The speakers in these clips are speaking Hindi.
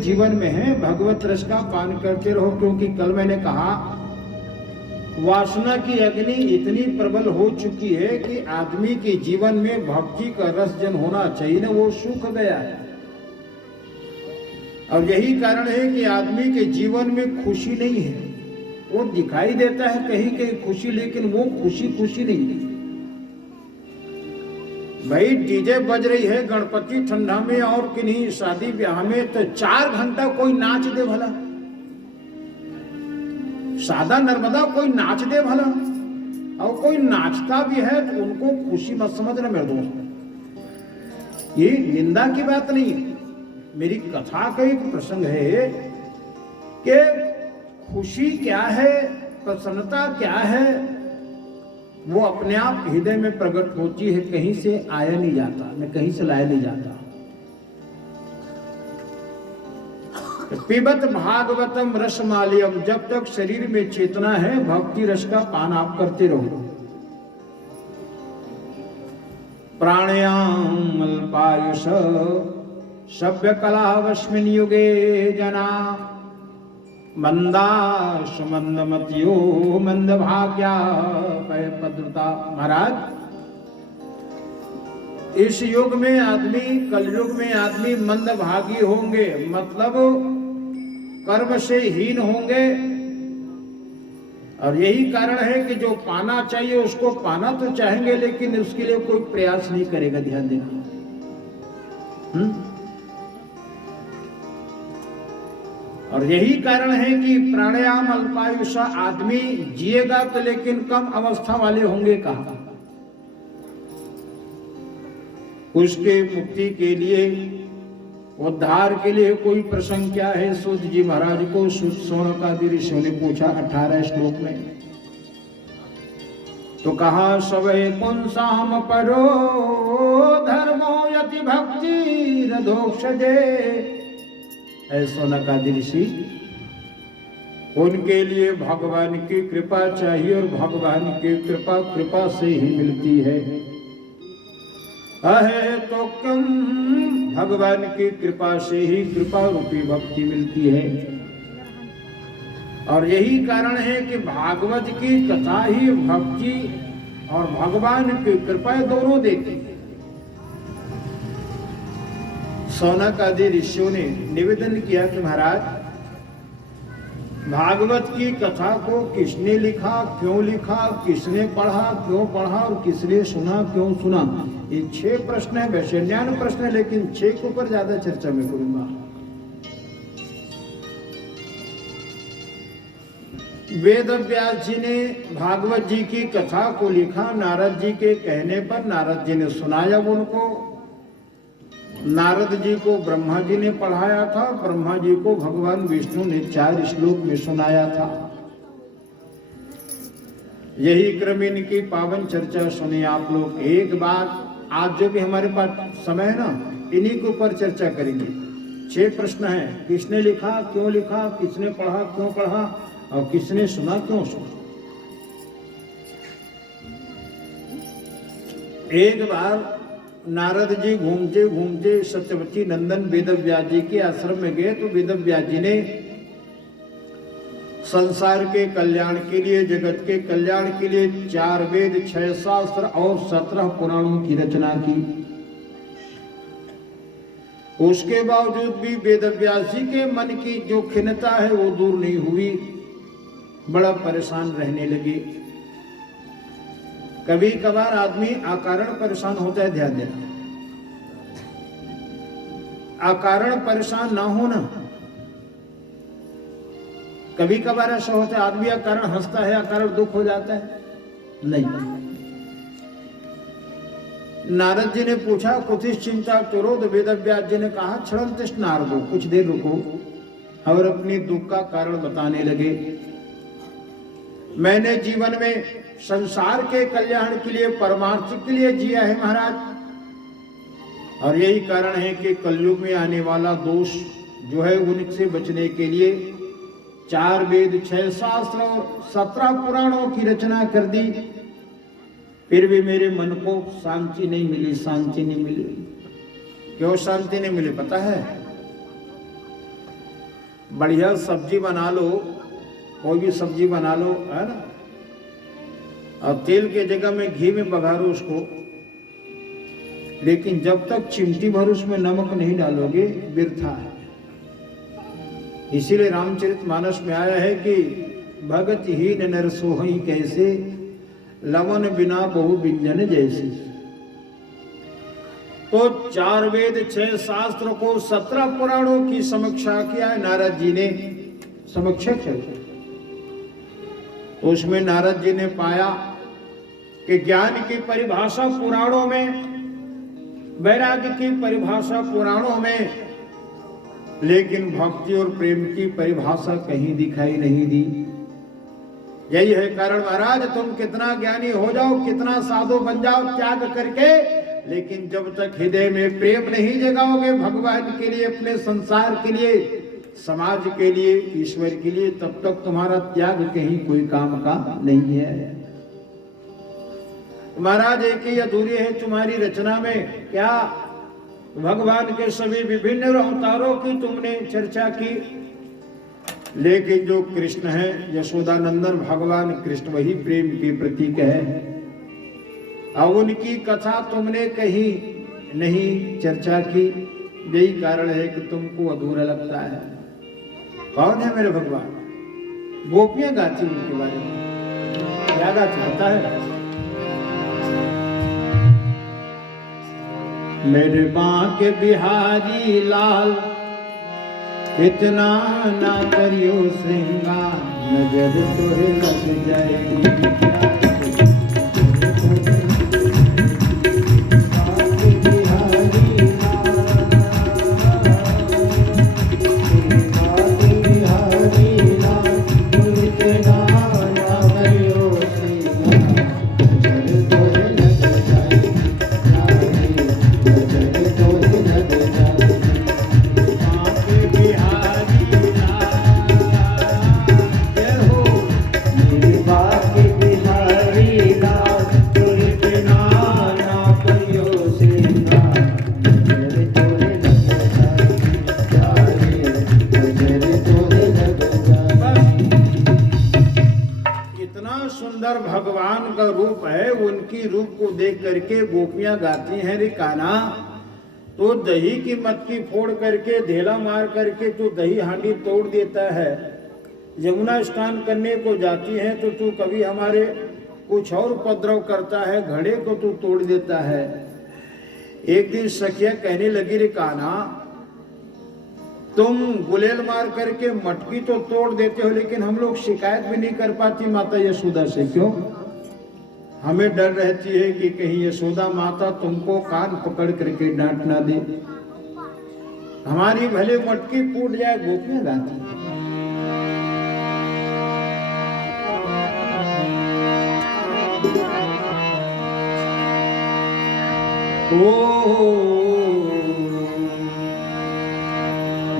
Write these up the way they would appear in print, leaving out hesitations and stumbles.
जीवन में है, भगवत रस का पान करते रहो। क्योंकि कल मैंने कहा वासना की अग्नि इतनी प्रबल हो चुकी है कि आदमी के जीवन में भक्ति का रस जन होना चाहिए ना, वो सूख गया है। और यही कारण है कि आदमी के जीवन में खुशी नहीं है। वो दिखाई देता है कहीं कहीं खुशी, लेकिन वो खुशी खुशी नहीं है। भाई डीजे बज रही है गणपति ठंडा में और किन्हीं शादी ब्याह में, तो 4 घंटा कोई नाच दे भला, सादा नर्मदा कोई नाच दे भला, और कोई नाचता भी है तो उनको खुशी मत समझना मेरे दोस्त। ये निंदा की बात नहीं है। मेरी कथा का एक प्रसंग है कि खुशी क्या है, प्रसन्नता क्या है, वो अपने आप हृदय में प्रकट होती है, कहीं से आया नहीं जाता, मैं कहीं से लाया नहीं जाता। पिबत भागवतम रसमालियम, जब तक शरीर में चेतना है भक्ति रस का पान आप करते रहो। प्राणायाम अल्पायुष सभ्य कलावस्मिन युगे जना मंदाश मंदमतियो मंद भाग्या पद्रुता। महाराज इस युग में आदमी, कलयुग में आदमी मंद भागी होंगे, मतलब कर्म से हीन होंगे। और यही कारण है कि जो पाना चाहिए उसको पाना तो चाहेंगे, लेकिन उसके लिए कोई प्रयास नहीं करेगा। ध्यान देना। और यही कारण है कि प्राणायाम अल्पायुषा, आदमी जिएगा तो लेकिन कम अवस्था वाले होंगे। कहा उसके मुक्ति के लिए, उद्धार के लिए कोई प्रसंग क्या है? सूत जी महाराज को शौनकादि ऋषियों ने पूछा 18 श्लोक में। तो कहा सवै पुंसाम परो धर्मो यति भक्ति रधोक्षजे। शौनकादि ऋषि, उनके लिए भगवान की कृपा चाहिए, और भगवान की कृपा से ही मिलती है। अहे तो कम, भगवान की कृपा से ही कृपा रूपी भक्ति मिलती है। और यही कारण है कि भागवत की कथा ही भक्ति और भगवान की कृपा दोनों देती है। शौनकादि ऋषियों ने निवेदन किया कि महाराज भागवत की कथा को किसने लिखा, क्यों लिखा, किसने पढ़ा, क्यों पढ़ा, और किसने सुना, क्यों सुना। ये 6 प्रश्न है, वैसे 99 प्रश्न है, लेकिन 6 के ऊपर ज्यादा चर्चा मैं करूंगा। वेद व्यास जी ने भागवत जी की कथा को लिखा, नारद जी के कहने पर नारद जी ने सुनाया उनको। नारद जी को ब्रह्मा जी ने पढ़ाया था, ब्रह्मा जी को भगवान विष्णु ने 4 श्लोक में सुनाया था। यही क्रम इनकी पावन चर्चा सुने आप लोग। एक बार आज जो भी हमारे पास समय है ना, इन्हीं के ऊपर चर्चा करेंगे। 6 प्रश्न हैं। किसने लिखा, क्यों लिखा, किसने पढ़ा, क्यों पढ़ा, और किसने सुना, क्यों सुना। एक बार नारद जी घूमते घूमते सत्यवती नंदन वेदव्यास जी के आश्रम में गए, तो वेदव्यास जी ने संसार के कल्याण के लिए, जगत के कल्याण के लिए 4 वेद, 6 शास्त्र और 17 पुराणों की रचना की। उसके बावजूद भी वेदव्यास जी के मन की जो खिन्नता है वो दूर नहीं हुई, बड़ा परेशान रहने लगे। कभी कभार आदमी अकारण परेशान होता है, ध्यान देना। अकारण परेशान ना होना। कभी कभार ऐसा होता है आदमी अकारण हंसता है, अकारण दुख हो जाता है, नहीं। नारद जी ने पूछा कुछ चिंता करो, तो वेदव्यास जी ने कहा क्षण तिष्ठ नारदो, कुछ देर रुको, और अपनी दुख का कारण बताने लगे। मैंने जीवन में संसार के कल्याण के लिए, परमार्थ के लिए जिया है महाराज। और यही कारण है कि कलयुग में आने वाला दोष जो है उनसे बचने के लिए 4 वेद, 6 शास्त्र और 17 पुराणों की रचना कर दी। फिर भी मेरे मन को शांति नहीं मिली, शांति नहीं मिली। क्यों शांति नहीं मिली पता है? बढ़िया सब्जी बना लो, कोई भी सब्जी बना लो, है ना, और तेल के जगह में घी में बघारो उसको, लेकिन जब तक चिमटी भर उसमें नमक नहीं डालोगे व्यर्था है। इसीलिए रामचरितमानस में आया है कि भगत हीन नर सोहई कैसे, लवन बिना बहु व्यंजन जैसे। तो 4 वेद 6 शास्त्र को 17 पुराणों की समीक्षा किया है नारद जी ने, समीक्षक है। तो उसमें नारद जी ने पाया कि ज्ञान की परिभाषा पुराणों में, वैराग्य की परिभाषा पुराणों में, लेकिन भक्ति और प्रेम की परिभाषा कहीं दिखाई नहीं दी। यही है कारण महाराज, तुम कितना ज्ञानी हो जाओ, कितना साधु बन जाओ त्याग करके, लेकिन जब तक हृदय में प्रेम नहीं जगाओगे भगवान के लिए, अपने संसार के लिए, समाज के लिए, ईश्वर के लिए, तब तक तुम्हारा त्याग कहीं कोई काम का नहीं है। महाराज एक ही अधूरी है तुम्हारी रचना में, क्या भगवान के सभी विभिन्न अवतारों की तुमने चर्चा की, लेकिन जो कृष्ण है यशोदानंदन भगवान कृष्ण वही प्रेम के प्रतीक है, और उनकी कथा तुमने कहीं नहीं चर्चा की। यही कारण है कि तुमको अधूरा लगता है। कौन है मेरे भगवान? गोपियां गाती उनके बारे में, क्या गाती पता है? मेरे बांके बिहारी लाल इतना ना करियो श्रृंगार, नजर तोहे लग जाएगी। भगवान का रूप है, उनकी रूप को देख करके गोपियां गाती हैं, रे कान्हा तो दही की मटकी फोड़ करके, ढेला मार करके तू दही हांडी तोड़ देता है। यमुना स्नान करने को जाती है तो तू कभी हमारे कुछ और उपद्रव करता है, घड़े को तू तोड़ देता है। एक दिन सखिया कहने लगी, रे कान्हा तुम गुलेल मार करके मटकी तो तोड़ देते हो, लेकिन हम लोग शिकायत भी नहीं कर पाती माता यशोदा से, क्यों? हमें डर रहती है कि कहीं यशोदा माता तुमको कान पकड़ करके डांट ना दे, हमारी भले मटकी फूट जाए। गोपियां गाती ओ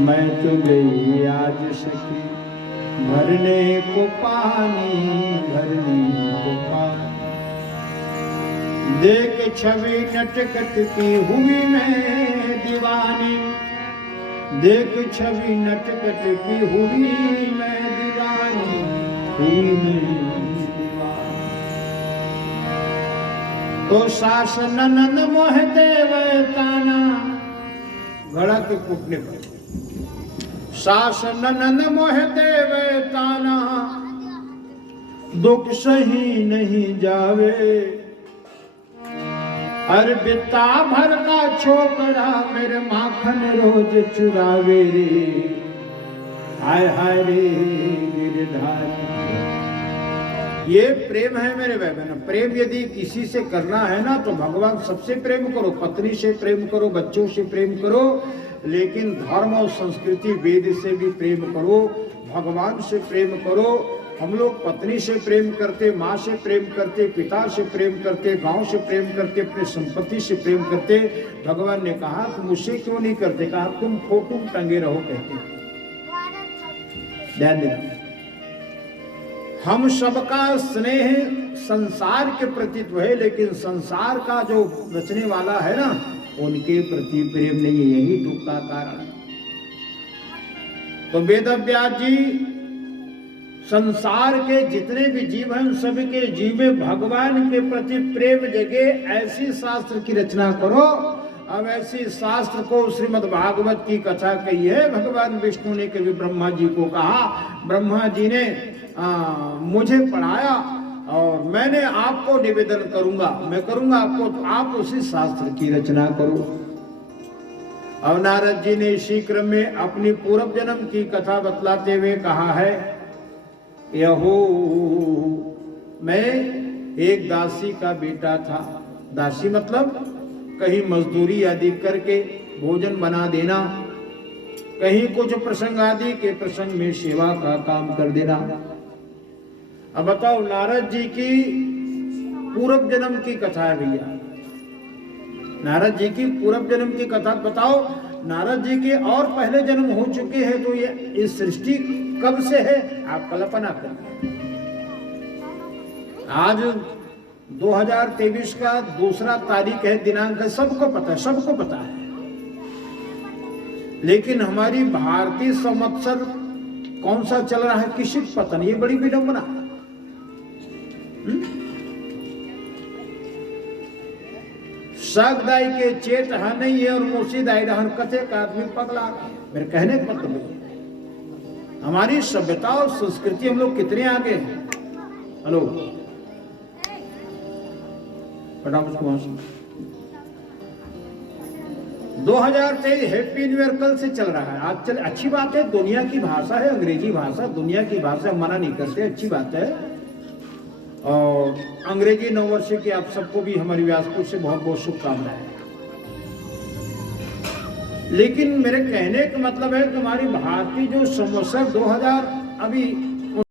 मैं तो गई आज सखी भरने को पानी, भरने को पानी, देख छवि नटखट की हुई मैं दीवानी, देख छवि नटखट की हुई मैं दीवानी, हुई मैं दीवानी। तो सास ननद मोह देव ताना, घड़ा के कूटने पर सास ननद मोह देव ताना, दुख सही नहीं जावे, अरे बिता भर का छोकरा मेरे माखन रोज चुरावे रे, हाय हाय रे गिरधारी। ये प्रेम है मेरे बहन। प्रेम यदि किसी से करना है ना तो भगवान सबसे प्रेम करो, पत्नी से प्रेम करो, बच्चों से प्रेम करो, लेकिन धर्म और संस्कृति वेद से भी प्रेम करो, भगवान से प्रेम करो। हम लोग पत्नी से प्रेम करते, माँ से प्रेम करते, पिता से प्रेम करते, गांव से प्रेम करते, अपने संपत्ति से प्रेम करते। भगवान ने कहा तुम मुझसे क्यों नहीं करते? कहा तुम फोटो टंगे रहो कहते। ध्यान देना, हम सबका स्नेह संसार के प्रति तो है, लेकिन संसार का जो रचने वाला है ना उनके प्रति प्रेम नहीं है। यही दुख का कारण है। तो वेद व्यास जी संसार के जितने भी जीव हैं उन सभी के जीव में भगवान के प्रति प्रेम जगे ऐसी शास्त्र की रचना करो। अब ऐसी शास्त्र को श्रीमद् भागवत की कथा कही है। भगवान विष्णु ने कभी ब्रह्मा जी को कहा, ब्रह्मा जी ने मुझे पढ़ाया और मैंने आपको निवेदन करूंगा, मैं करूंगा आपको, तो आप उसी शास्त्र की रचना करो। अब नारद जी ने इसी क्रम में अपनी पूर्व जन्म की कथा बतलाते हुए कहा है, यहो मैं एक दासी का बेटा था। दासी मतलब कहीं मजदूरी आदि करके भोजन बना देना, कहीं कुछ प्रसंग आदि के प्रसंग में सेवा का काम कर देना। अब बताओ, नारद जी की पूर्व जन्म की कथा है भैया, नारद जी की पूर्व जन्म की कथा बताओ। नारद जी के और पहले जन्म हो चुके हैं, तो ये इस सृष्टि कब से है आप कल्पना करें। आज 2023 का 2 तारीख है, दिनांक है, सबको पता है, सबको पता है। लेकिन हमारी भारतीय संवत्सर कौन सा चल रहा है किसी को पता नहीं, ये बड़ी विडंबना। सागदाई के चेत नहीं है और मुर्शिदाई रहन कथे का आदमी पगला। मेरे कहने का मतलब हमारी सभ्यता और संस्कृति हम लोग कितने आगे हैं। हेलो 2023 हैप्पी न्यू ईयर कल से चल रहा है। आज चल, अच्छी बात है, दुनिया की भाषा है अंग्रेजी भाषा, दुनिया की भाषा मना नहीं करते, अच्छी बात है। और अंग्रेजी नववर्ष की आप सबको भी हमारी व्यासपुर से बहुत बहुत शुभकामनाएं। लेकिन मेरे कहने का मतलब है कि हमारी भारतीय जो संवत्सर 2000 अभी